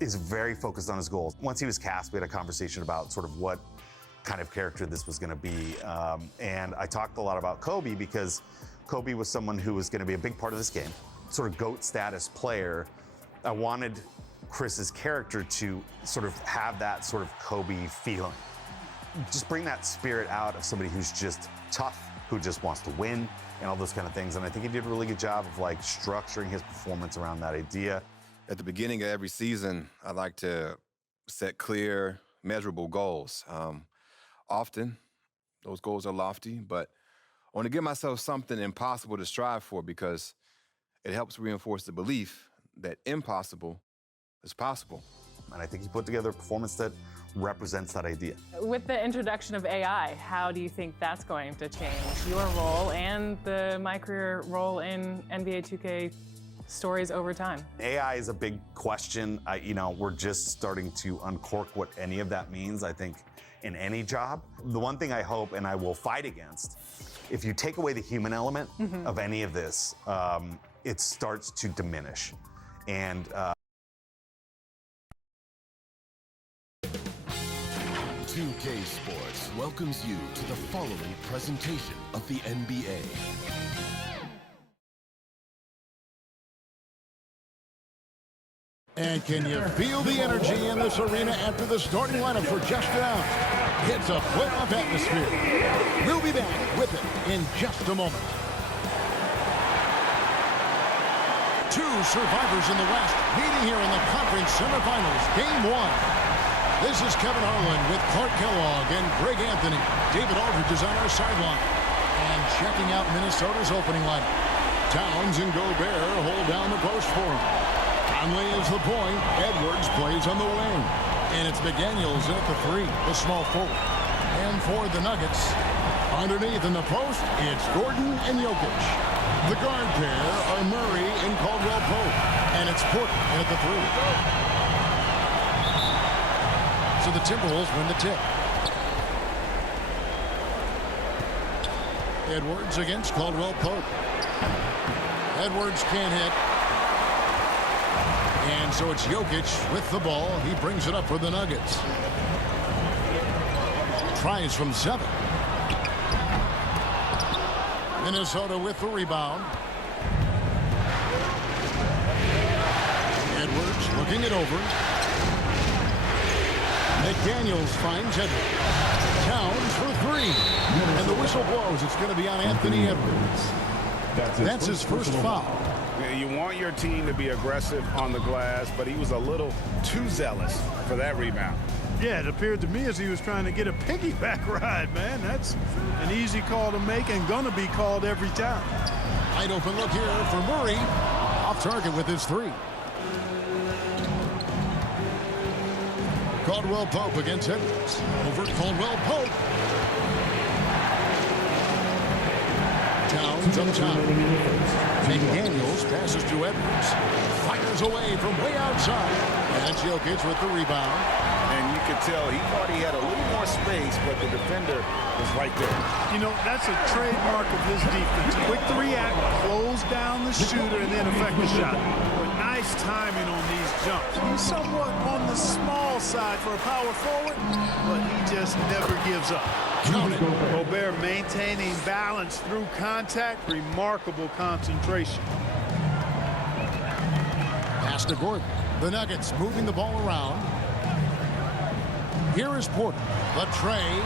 is very focused on his goals. Once he was cast, we had a conversation about sort of what kind of character this was going to be. And I talked a lot about Kobe because Kobe was someone who was going to be a big part of this game, sort of GOAT status player. I wanted Chris's character to sort of have that sort of Kobe feeling. Just bring that spirit out of somebody who's just tough, who just wants to win, and all those kind of things. And I think he did a really good job of like structuring his performance around that idea. At the beginning of every season, I like to set clear, measurable goals. Often, those goals are lofty, but I want to give myself something impossible to strive for because it helps reinforce the belief that impossible is possible. And I think he put together a performance that represents that idea. With the introduction of AI, how do you think that's going to change your role and my career role in NBA 2K stories over time? AI is a big question. We're just starting to uncork what any of that means, I think, in any job. The one thing I hope and I will fight against, if you take away the human element of any of this, it starts to diminish. And 2K Sports welcomes you to the following presentation of the NBA. And can you feel the energy in this arena after the starting lineup for just announced? It's a playoff atmosphere. We'll be back with it in just a moment. Two survivors in the West meeting here in the conference semifinals, game one. This is Kevin Harlan with Clark Kellogg and Greg Anthony. David Aldridge is on our sideline. And checking out Minnesota's opening lineup. Towns and Gobert hold down the post for him. Conley is the point. Edwards plays on the wing. And it's McDaniels at the three, the small forward. And for the Nuggets, underneath in the post, it's Gordon and Jokic. The guard pair are Murray and Caldwell Pope. And it's Porter at the three. So the Timberwolves win the tip. Edwards against Caldwell Pope. Edwards can't hit. And so it's Jokic with the ball. He brings it up for the Nuggets. Tries from 7. Minnesota with the rebound. Edwards looking it over. McDaniels finds Edwards. Towns for 3. And the whistle blows. It's going to be on Anthony Edwards. That's his first foul. You want your team to be aggressive on the glass, but he was a little too zealous for that rebound. Yeah, it appeared to me as he was trying to get a piggyback ride, man. That's an easy call to make and gonna be called every time. Wide open look here for Murray. Off target with his 3. Caldwell Pope against Edwards. Over Caldwell Pope. Towns up top. McDaniels passes to Edwards. Fires away from way outside. And that's Jokic with the rebound. And you could tell he thought he had a little more space, but the defender was right there. You know, that's a trademark of his defense. Quick to react, close down the shooter, and then affect the shot. But nice timing on these jumps. He's somewhat on the small side for a power forward, but he just never gives up. Gobert maintaining balance through contact, remarkable concentration. Pass to Gordon. The Nuggets moving the ball around. Here is Porter. The tray.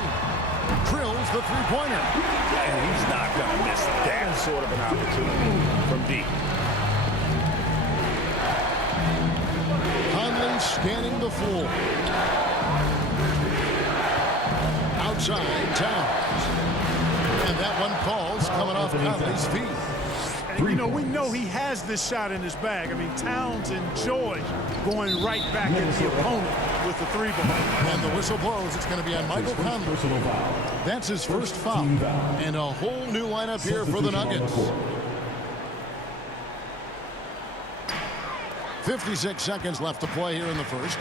Drills the three-pointer. And he's not going to miss that sort of an opportunity from deep. Conley scanning the floor. Outside, Towns. And that one falls coming off Conley's feet. And, you know, we know he has this shot in his bag. I mean, Towns enjoys going right back at the opponent with the 3-ball. And the whistle blows. It's going to be on Michael Conley. That's his first foul. And a whole new lineup here for the Nuggets. 56 seconds left to play here in the first.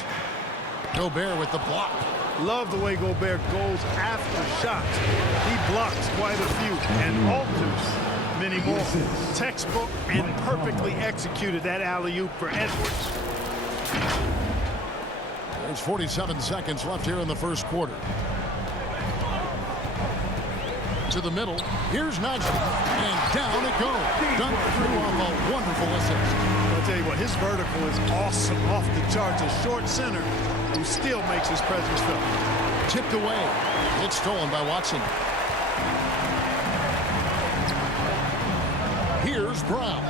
Gobert with the block. Love the way Gobert goes after shots. He blocks quite a few and alters many more. Textbook and perfectly executed that alley-oop for Edwards. There's 47 seconds left here in the first quarter. To the middle. Here's Najee. And down it goes. Dunked through off a wonderful assist. I'll tell you what, his vertical is awesome, off the charts. A short center who still makes his presence felt. Tipped away. It's stolen by Watson. Here's Brown.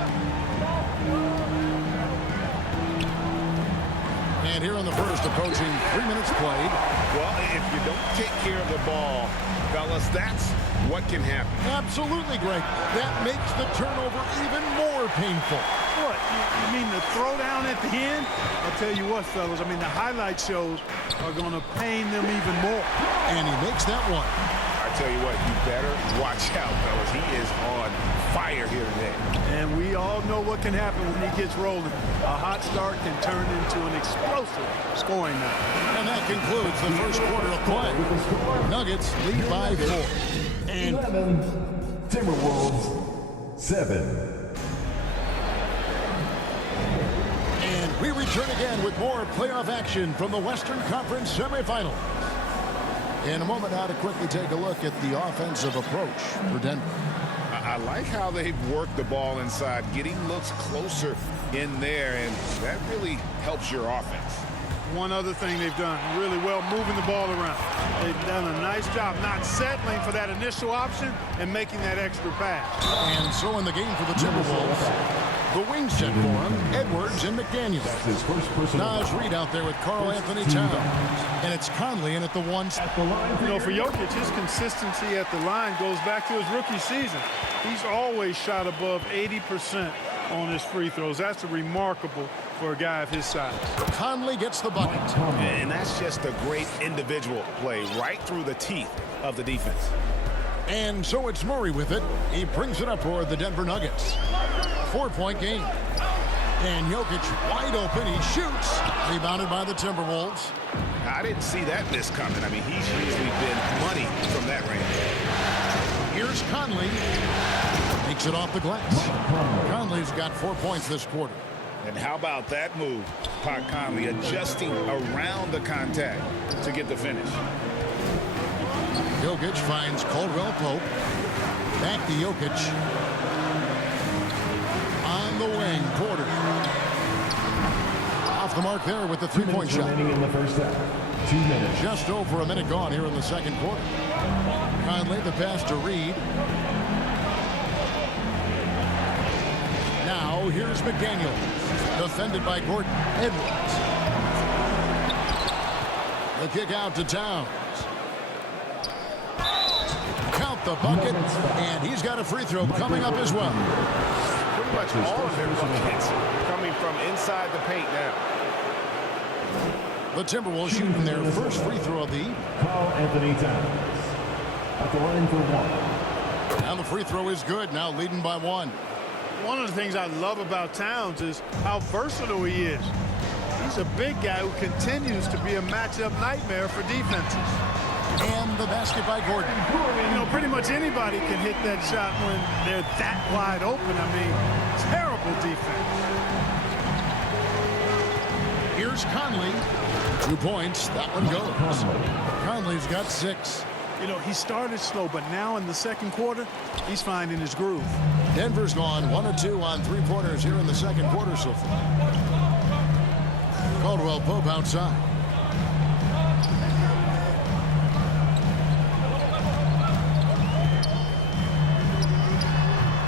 And here in the first, approaching 3 minutes played. Well, if you don't take care of the ball, fellas, that's what can happen. Absolutely, Greg. That makes the turnover even more painful. What, you mean the throwdown at the end? I'll tell you what, fellas, I mean, the highlight shows are going to pain them even more. And he makes that one. I tell you what, you better watch out, fellas. He is on fire here today. And we all know what can happen when he gets rolling. A hot start can turn into an explosive scoring night. And that concludes the first quarter of play. Nuggets lead by 4. And 11, Timberwolves 7. And we return again with more playoff action from the Western Conference semifinals. In a moment now to quickly take a look at the offensive approach for Denver. I like how they've worked the ball inside, getting looks closer in there, and that really helps your offense. One other thing they've done really well, moving the ball around. They've done a nice job not settling for that initial option and making that extra pass. And so in the game for the Timberwolves, the wings set for him, Edwards and McDaniel. That's his first personal. Naz Reid out there with Karl Anthony Towns. And it's Conley in at the 1. You know, for Jokic, his consistency at the line goes back to his rookie season. He's always shot above 80% on his free throws. That's remarkable for a guy of his size. Conley gets the bucket. And that's just a great individual play right through the teeth of the defense. And so it's Murray with it. He brings it up for the Denver Nuggets. 4-point game. And Jokic wide open. He shoots. Rebounded by the Timberwolves. I didn't see that miss coming. I mean, he's usually been money from that range. Here's Conley. Takes it off the glass. Conley's got 4 points this quarter. And how about that move? Pat Conley adjusting around the contact to get the finish. Jokic finds Caldwell Pope. Back to Jokic. On the wing, Porter. Off the mark there with the 3-point shot. Remaining in the first half. 2 minutes. Just over a minute gone here in the second quarter. Conley, the pass to Reid. Now here's McDaniel. Defended by Gordon. Edwards. The kick out to Towns. Count the bucket, and he's got a free throw coming up as well. Pretty much all of their buckets coming from inside the paint now. The Timberwolves shooting their first free throw of the evening. Karl Anthony Towns at the line for 1. And the free throw is good, now leading by 1. One of the things I love about Towns is how versatile he is. He's a big guy who continues to be a matchup nightmare for defenses. And the basket by Gordon. You know, pretty much anybody can hit that shot when they're that wide open. I mean, terrible defense. Here's Conley. 2 points. That one goes. Conley's got 6. You know, he started slow, but now in the second quarter, he's finding his groove. Denver's gone 1 of 2 on 3-pointers here in the second quarter so far. Caldwell Pope outside.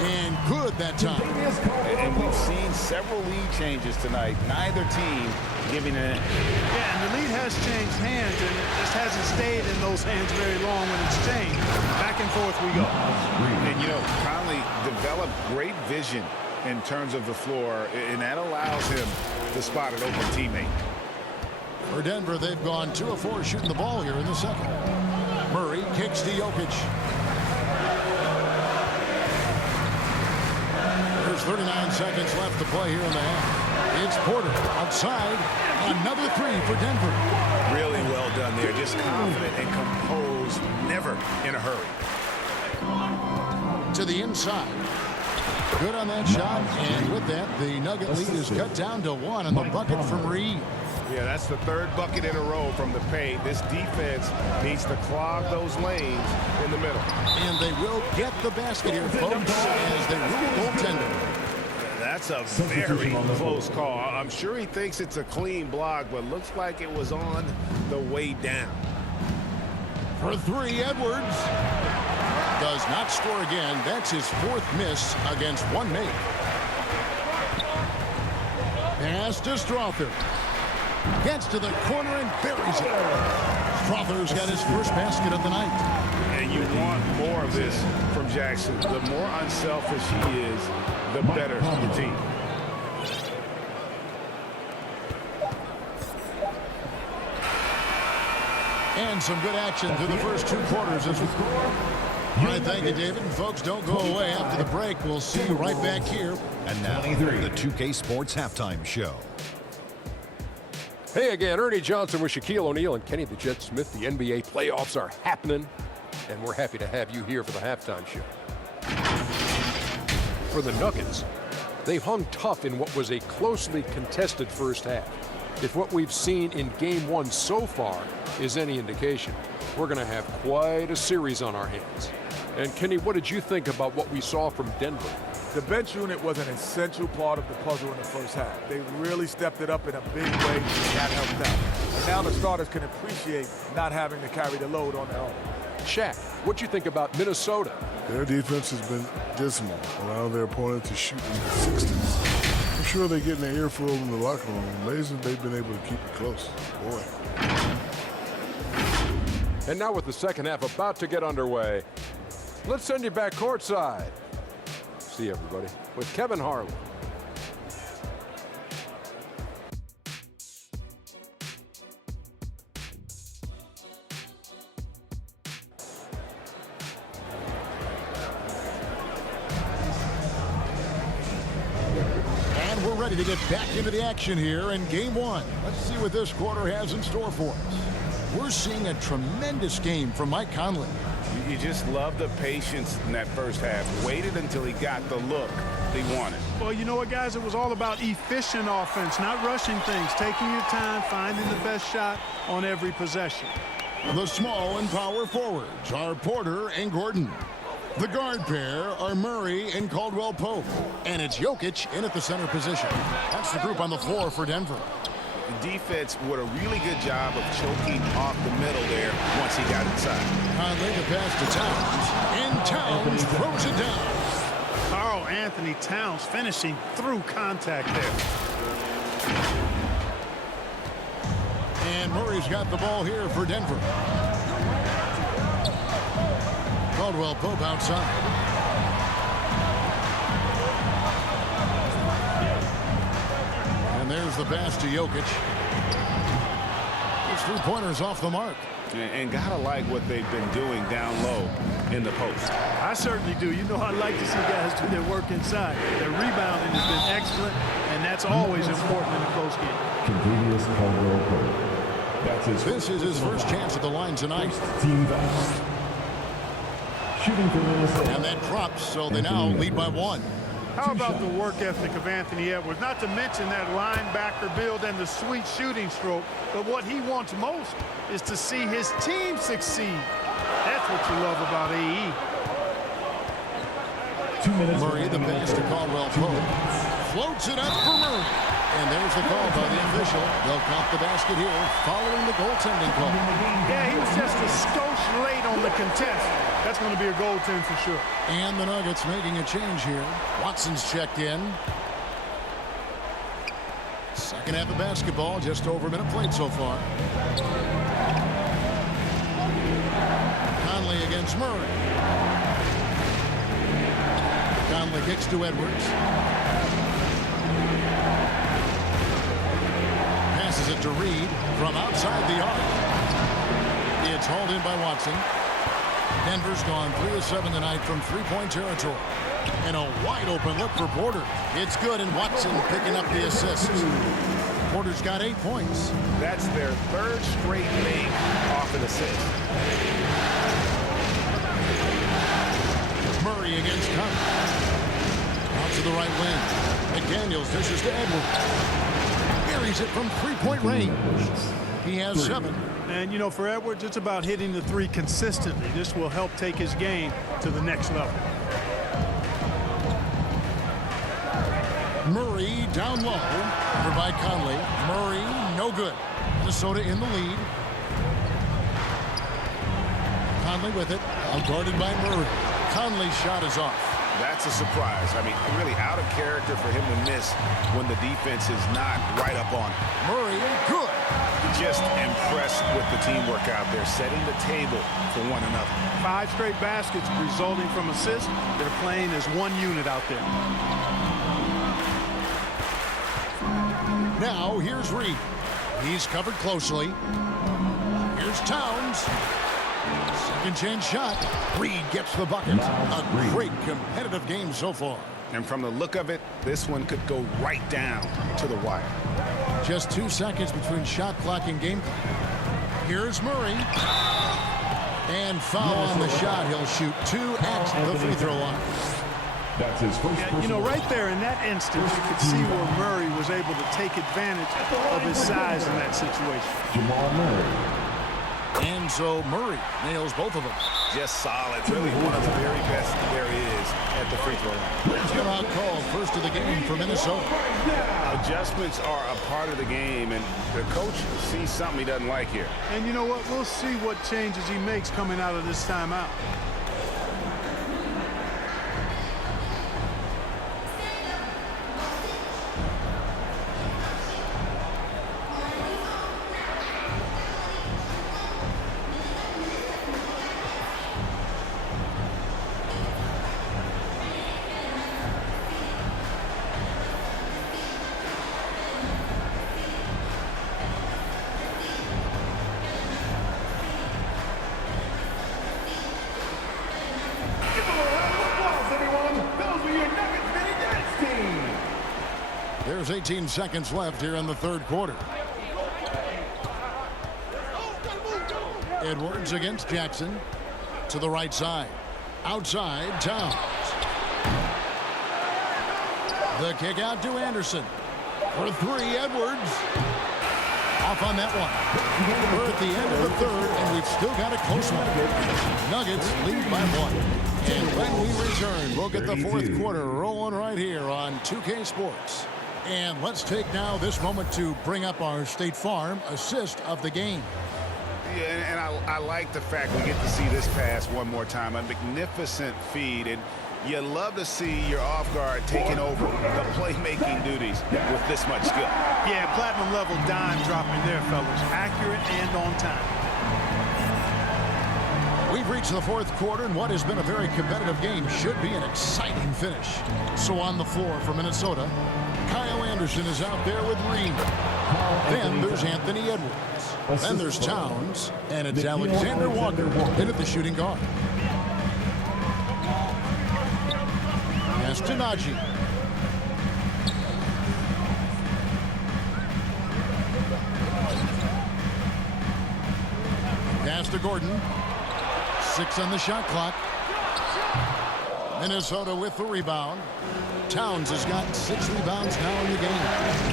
And good that time. And we've seen several lead changes tonight. Neither team giving in. Yeah, and the lead has changed hands, and it just hasn't stayed in those hands very long when it's changed. Back and forth we go. And, you know, Conley developed great vision in terms of the floor, and that allows him to spot an open teammate. For Denver, they've gone 2 of 4 shooting the ball here in the second. Murray kicks to Jokic. There's 39 seconds left to play here in the half. It's Porter outside. Another 3 for Denver. Really well done there. Just confident and composed, never in a hurry. To the inside. Good on that shot. And with that, the Nugget lead is cut down to 1 on the bucket from Reid. Yeah, That's the third bucket in a row from the paint. This defense needs to clog those lanes in the middle. And they will get the basket here, folks, as they rule goaltender. That's a very close call. I'm sure he thinks it's a clean block, but looks like it was on the way down. For three, Edwards does not score again. That's his fourth miss against one make. Pass to Strother. Gets to the corner and buries it. Strother's got his first basket of the night. And you want more of this from Jackson. The more unselfish he is, the better for the team. And some good action through the first two quarters. All right, thank you, David. And folks, don't go away after the break. We'll see you right back here. And now, the 2K Sports Halftime Show. Hey again, Ernie Johnson with Shaquille O'Neal and Kenny the Jet Smith. The NBA playoffs are happening, and we're happy to have you here for the halftime show. For the Nuggets, they hung tough in what was a closely contested first half. If what we've seen in Game 1 so far is any indication, we're going to have quite a series on our hands. And Kenny, what did you think about what we saw from Denver? The bench unit was an essential part of the puzzle in the first half. They really stepped it up in a big way, and that helped out. And now the starters can appreciate not having to carry the load on their own. Shaq, what you think about Minnesota? Their defense has been dismal, allowing their opponent to shoot in the 60s. I'm sure they're getting their earful in the locker room. Amazing they've been able to keep it close. Boy. And now with the second half about to get underway, let's send you back courtside. See everybody with Kevin Harlan. And we're ready to get back into the action here in Game 1. Let's see what this quarter has in store for us. We're seeing a tremendous game from Mike Conley. You just love the patience in that first half. Waited until he got the look he wanted. Well, you know what, guys? It was all about efficient offense, not rushing things, taking your time, finding the best shot on every possession. The small and power forwards are Porter and Gordon. The guard pair are Murray and Caldwell Pope. And it's Jokic in at the center position. That's the group on the floor for Denver. Defense did a really good job of choking off the middle there once he got inside. Conley the pass to Towns. And Towns throws it down. Karl Anthony Towns finishing through contact there. And Murray's got the ball here for Denver. Caldwell Pope outside. And there's the pass to Jokic. His three-pointers off the mark. And gotta like what they've been doing down low in the post. I certainly do. You know, I like to see guys do their work inside. Their rebounding has been excellent, and that's always important in a close game. Convenience Caldwell Pope. That's his This is his first chance at the line tonight. team foul. Shooting for Minnesota. And that drops, so they now lead by one. How about the work ethic of Anthony Edwards? Not to mention that linebacker build and the sweet shooting stroke, but what he wants most is to see his team succeed. That's what you love about AE. 2 minutes. Murray, the pass to Caldwell Pope. Floats it up for Murray. And there's the call by the official. They'll count the basket here following the goaltending call. Yeah, he was just a skosh late on the contest. That's going to be a goaltend for sure. And the Nuggets making a change here. Watson's checked in. Second half of basketball, just over a minute played so far. Conley against Murray. Conley kicks to Edwards. Passes it to Reed from outside the arc. It's hauled in by Watson. Denver's gone 3 of 7 tonight from three-point territory. And a wide open look for Porter. It's good, and Watson picking up the assist. Porter's got 8 points. That's their third straight make off an assist. Murray against Conley. Out to the right wing. McDaniels dishes to Edwards. buries it from three-point range. He has 7. And, you know, for Edwards, it's about hitting the 3 consistently. This will help take his game to the next level. Murray down low. Over by Conley. Murray, no good. Minnesota in the lead. Conley with it. Guarded by Murray. Conley's shot is off. That's a surprise. I mean, really out of character for him to miss when the defense is not right up on him. Murray, good. Just impressed with the teamwork out there, setting the table for one another. 5 straight baskets resulting from assists. They're playing as one unit out there. Now, here's Reed. He's covered closely. Here's Towns. Second chance shot. Reed gets the bucket. A great competitive game so far. And from the look of it, this one could go right down to the wire. Just 2 seconds between shot clock and game clock. Here's Murray. And foul on the shot. He'll shoot 2 at the free throw line. That's his first. Yeah, you know, right there in that instance, you could see where Murray was able to take advantage of his size in that situation. Jamal Murray. And so Murray nails both of them. Just solid. Really one of the very best there is at the free throw line. Timeout called, first of the game for Minnesota. Adjustments are a part of the game, and the coach sees something he doesn't like here. And you know what? We'll see what changes he makes coming out of this timeout. There's 18 seconds left here in the third quarter. Edwards against Jackson. To the right side. Outside, Towns. The kick out to Anderson. For 3, Edwards. Off on that one. We're at the end of the third, and we've still got a close one. Nuggets lead by 1. And when we return, we'll get the fourth quarter rolling right here on 2K Sports. And let's take now this moment to bring up our State Farm assist of the game. Yeah, and I like the fact we get to see this pass one more time. A magnificent feed, and you love to see your off guard taking over the playmaking duties with this much skill. Yeah, platinum level dime dropping there, fellas. Accurate and on time. We've reached the fourth quarter, and what has been a very competitive game should be an exciting finish. So on the floor for Minnesota, Kyle Anderson is out there with Reed. Then there's Anthony Edwards. Then there's Towns. And it's Alexander Walker in at the shooting guard. Pass to Najee. Pass to Gordon. 6 on the shot clock. Minnesota with the rebound. Towns has got 6 rebounds now in the game.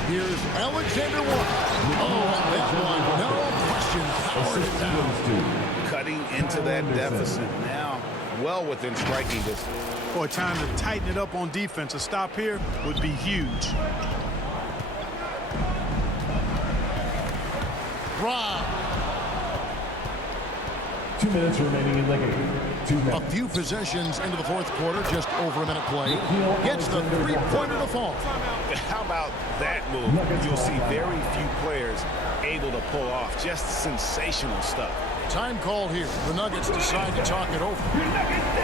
Here's Alexander Walker. Oh, and that one, no question, powered it down. Cutting into that deficit now, well within striking distance. Boy, time to tighten it up on defense. A stop here would be huge. Rob. 2 minutes remaining in the game. 2 minutes. A few possessions into the fourth quarter, just over a minute play. Gets the three-pointer to fall. How about that move? You'll see very few players able to pull off just sensational stuff. Time called here. The Nuggets decide to talk it over.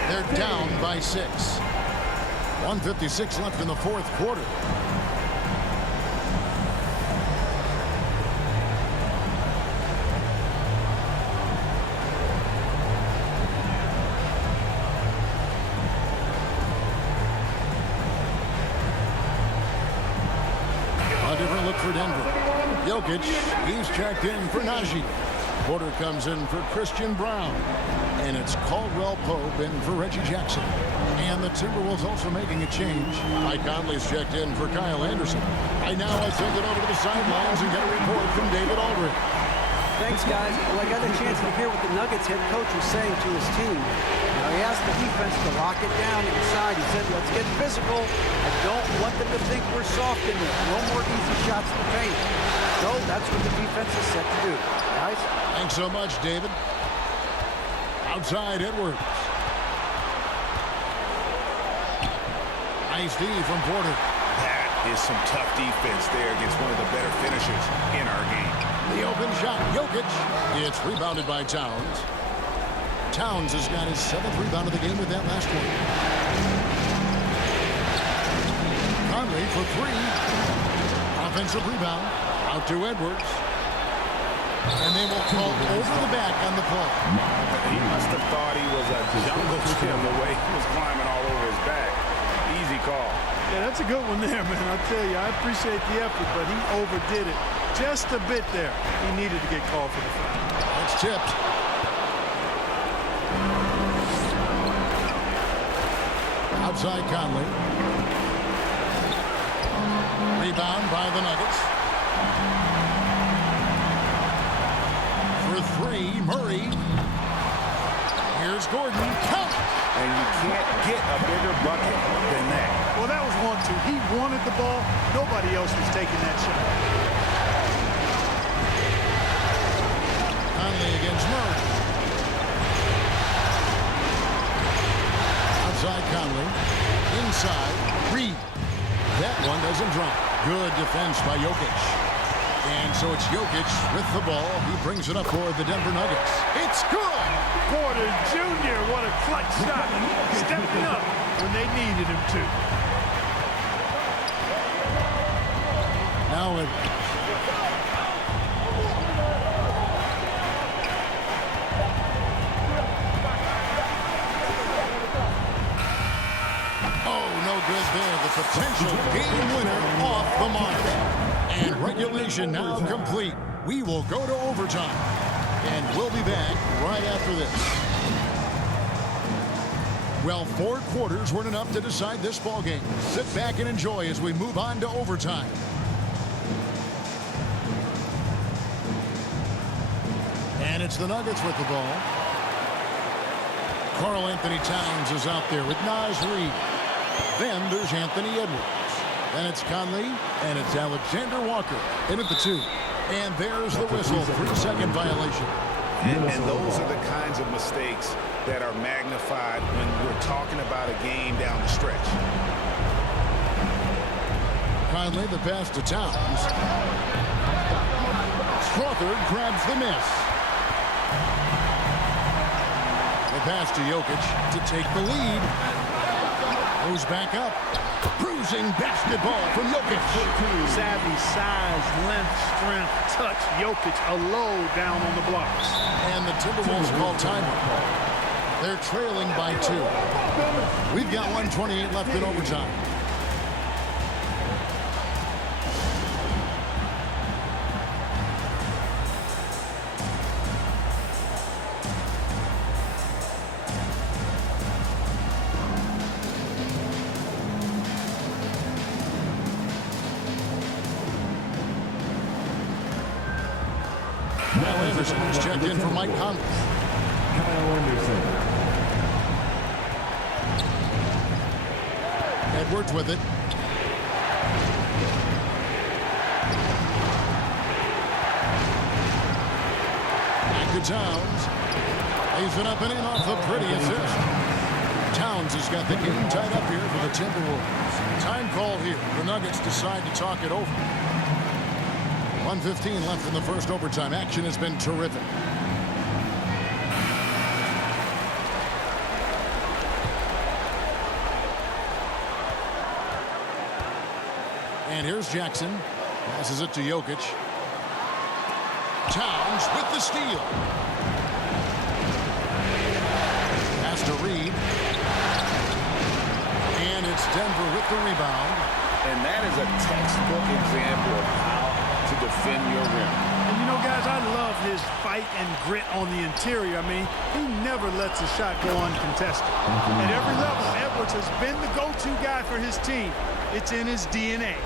They're down by 6. 1:56 left in the fourth quarter. A different look for Denver. Jokic, he's checked in for Najee. Porter comes in for Christian Brown. And it's Caldwell Pope in for Reggie Jackson. And the Timberwolves also making a change. Mike Conley's checked in for Kyle Anderson. Right now, I take it over to the sidelines and get a report from David Aldridge. Thanks, guys. Well, I got a chance to hear what the Nuggets head coach was saying to his team. Now, he asked the defense to lock it down inside. He said, let's get physical. I don't want them to think we're soft in there. No more easy shots in the paint. So that's what the defense is set to do. Guys? Thanks so much, David. Outside, Edwards. Nice D from Porter. That is some tough defense there against one of the better finishers in our game. The open shot, Jokic. It's rebounded by Towns. Towns has got his 7th rebound of the game with that last one. Conley for 3. Offensive rebound. Out to Edwards. And they will call over the back on the play. He must have thought he was a jungle gym the way he was climbing all over his back. Easy call. Yeah, that's a good one there, man. I tell you, I appreciate the effort, but he overdid it just a bit there. He needed to get called for the foul. That's tipped. Outside Conley. Rebound by the Nuggets. For 3, Murray. Here's Gordon. Count. And you can't get a bigger bucket than that. Well, that was 1-2. He wanted the ball. Nobody else was taking that shot. Conley against Murray. Outside Conley. Inside. Reed. That one doesn't drop. Good defense by Jokic. And so it's Jokic with the ball. He brings it up for the Denver Nuggets. It's good! Porter Jr., what a clutch shot. Stepping up when they needed him to. Now it. Oh, no good there. The potential game winner off the mark. And regulation now complete. We will go to overtime. And we'll be back right after this. Well, 4 quarters weren't enough to decide this ballgame. Sit back and enjoy as we move on to overtime. And it's the Nuggets with the ball. Karl Anthony Towns is out there with Naz Reid. Then there's Anthony Edwards. Then it's Conley, and it's Alexander Walker in at the 2. And there's the whistle, 3-second violation. And those are the kinds of mistakes that are magnified when we're talking about a game down the stretch. Conley, the pass to Towns. Crawford grabs the miss. The pass to Jokic to take the lead. Goes back up. Bruising basketball from Jokic. Savvy, size, length, strength, touch. Jokic a low down on the blocks. And the Timberwolves call timeout. They're trailing by 2. We've got 1:28 left in overtime. Kyle Anderson is checked in for Mike Conley. Kyle Anderson. Edwards with it. Back to Towns. Lays it up and in off the pretty assist. Towns has got the game tied up here for the Timberwolves. Time call here. The Nuggets decide to talk it over. 1:15 left in the first overtime. Action has been terrific. And here's Jackson. Passes it to Jokic. Towns with the steal. Pass to Reed. And it's Denver with the rebound. And that is a textbook example of how to defend your rim. And you know, guys, I love his fight and grit on the interior. I mean, he never lets a shot go uncontested. At every level, Edwards has been the go-to guy for his team. It's in his DNA.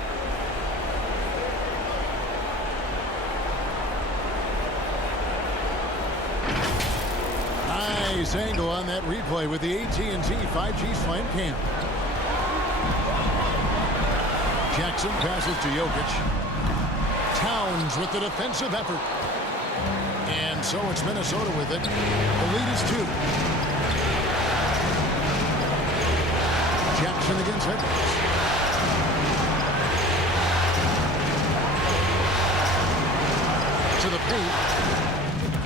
Nice angle on that replay with the AT&T 5G Slam Cam. Jackson passes to Jokic. Towns with the defensive effort. And so it's Minnesota with it. The lead is 2. Jackson against Edwards. To the paint.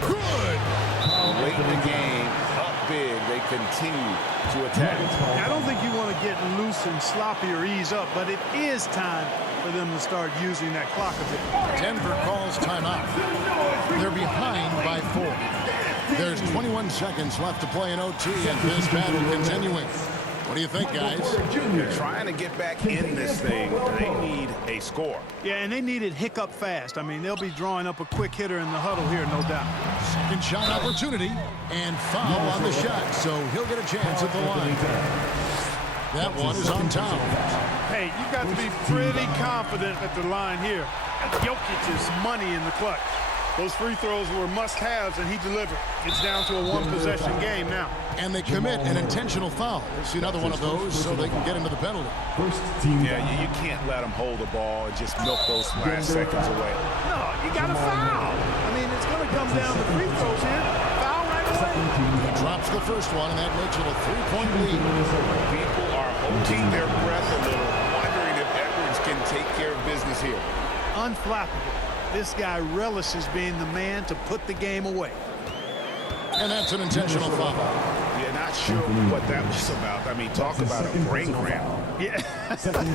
Good. Late in the game, up big, they continue to attack. I don't think you want to get loose and sloppy or ease up, but it is time for them to start using that clock a bit. Denver calls timeout. They're behind by 4. There's 21 seconds left to play in OT, and this battle continuing. What do you think, guys? They're trying to get back in this thing. They need a score. Yeah, and they need it hiccup fast. I mean, they'll be drawing up a quick hitter in the huddle here, no doubt. Second shot opportunity, and foul on the shot, so he'll get a chance at the line. That one is on Town. Hey, you got to be pretty confident at the line here. Jokic's money in the clutch. Those free throws were must-haves, and he delivered. It's down to a one-possession game now. And they commit an intentional foul. We'll see another one of those so they can get into the penalty. Yeah, you can't let them hold the ball and just milk those last seconds away. No, you got to foul. I mean, it's going to come down to free throws here. Foul right away. He drops the first one, and that makes it a 3-point lead. People are holding their breath a little, wondering if Edwards can take care of business here. Unflappable. This guy relishes being the man to put the game away. And that's an intentional foul. Yeah, not sure what that was about. I mean, talk about a brain cramp. Yeah,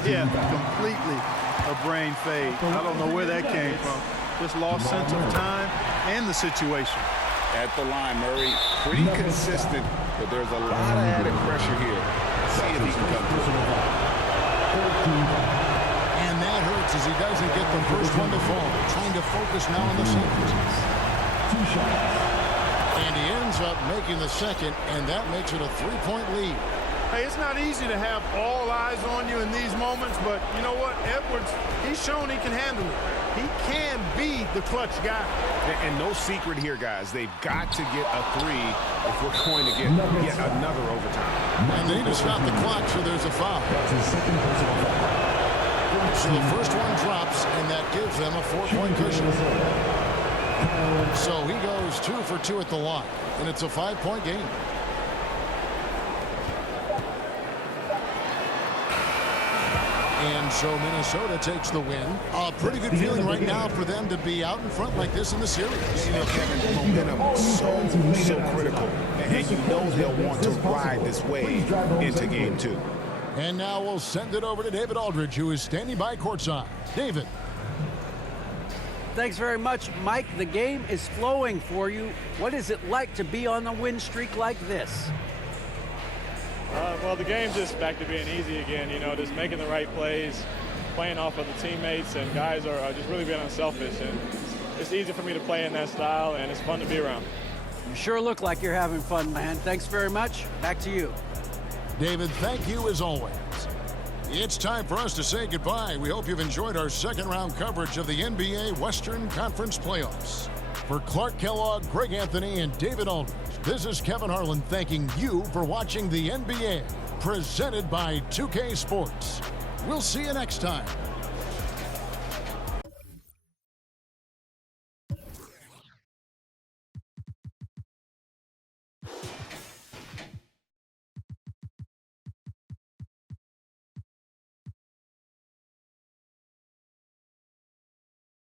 yeah, completely a brain fade. I don't know where that came from. Just lost sense of time and the situation. At the line, Murray, pretty consistent, but there's a lot of added pressure here. See if he can come through. And that hurts as he doesn't get the first one to fall. Trying to focus now on the second. 2 shots. And he ends up making the second, and that makes it a 3-point lead. Hey, it's not easy to have all eyes on you in these moments, but you know what? Edwards, he's shown he can handle it. He can be the clutch guy. And no secret here, guys. They've got to get a 3 if we're going to get yet another overtime. And they need to stop the clock, so there's a foul. That's his second personal foul. So the first one drops, and that gives them a 4-point cushion. So he goes 2 for 2 at the line, and it's a 5-point game. And so Minnesota takes the win. A pretty good feeling right now for them to be out in front like this in the series. You know, Kevin, momentum is so critical. And you know they'll want to ride this wave into game 2. And now we'll send it over to David Aldridge, who is standing by courtside. David. Thanks very much, Mike. The game is flowing for you. What is it like to be on a win streak like this? Well, the game's just back to being easy again, you know, just making the right plays, playing off of the teammates, and guys are just really being unselfish. And it's easy for me to play in that style, and it's fun to be around. You sure look like you're having fun, man. Thanks very much. Back to you. David, thank you as always. It's time for us to say goodbye. We hope you've enjoyed our second-round coverage of the NBA Western Conference Playoffs. For Clark Kellogg, Greg Anthony, and David Aldridge, this is Kevin Harlan thanking you for watching the NBA, presented by 2K Sports. We'll see you next time.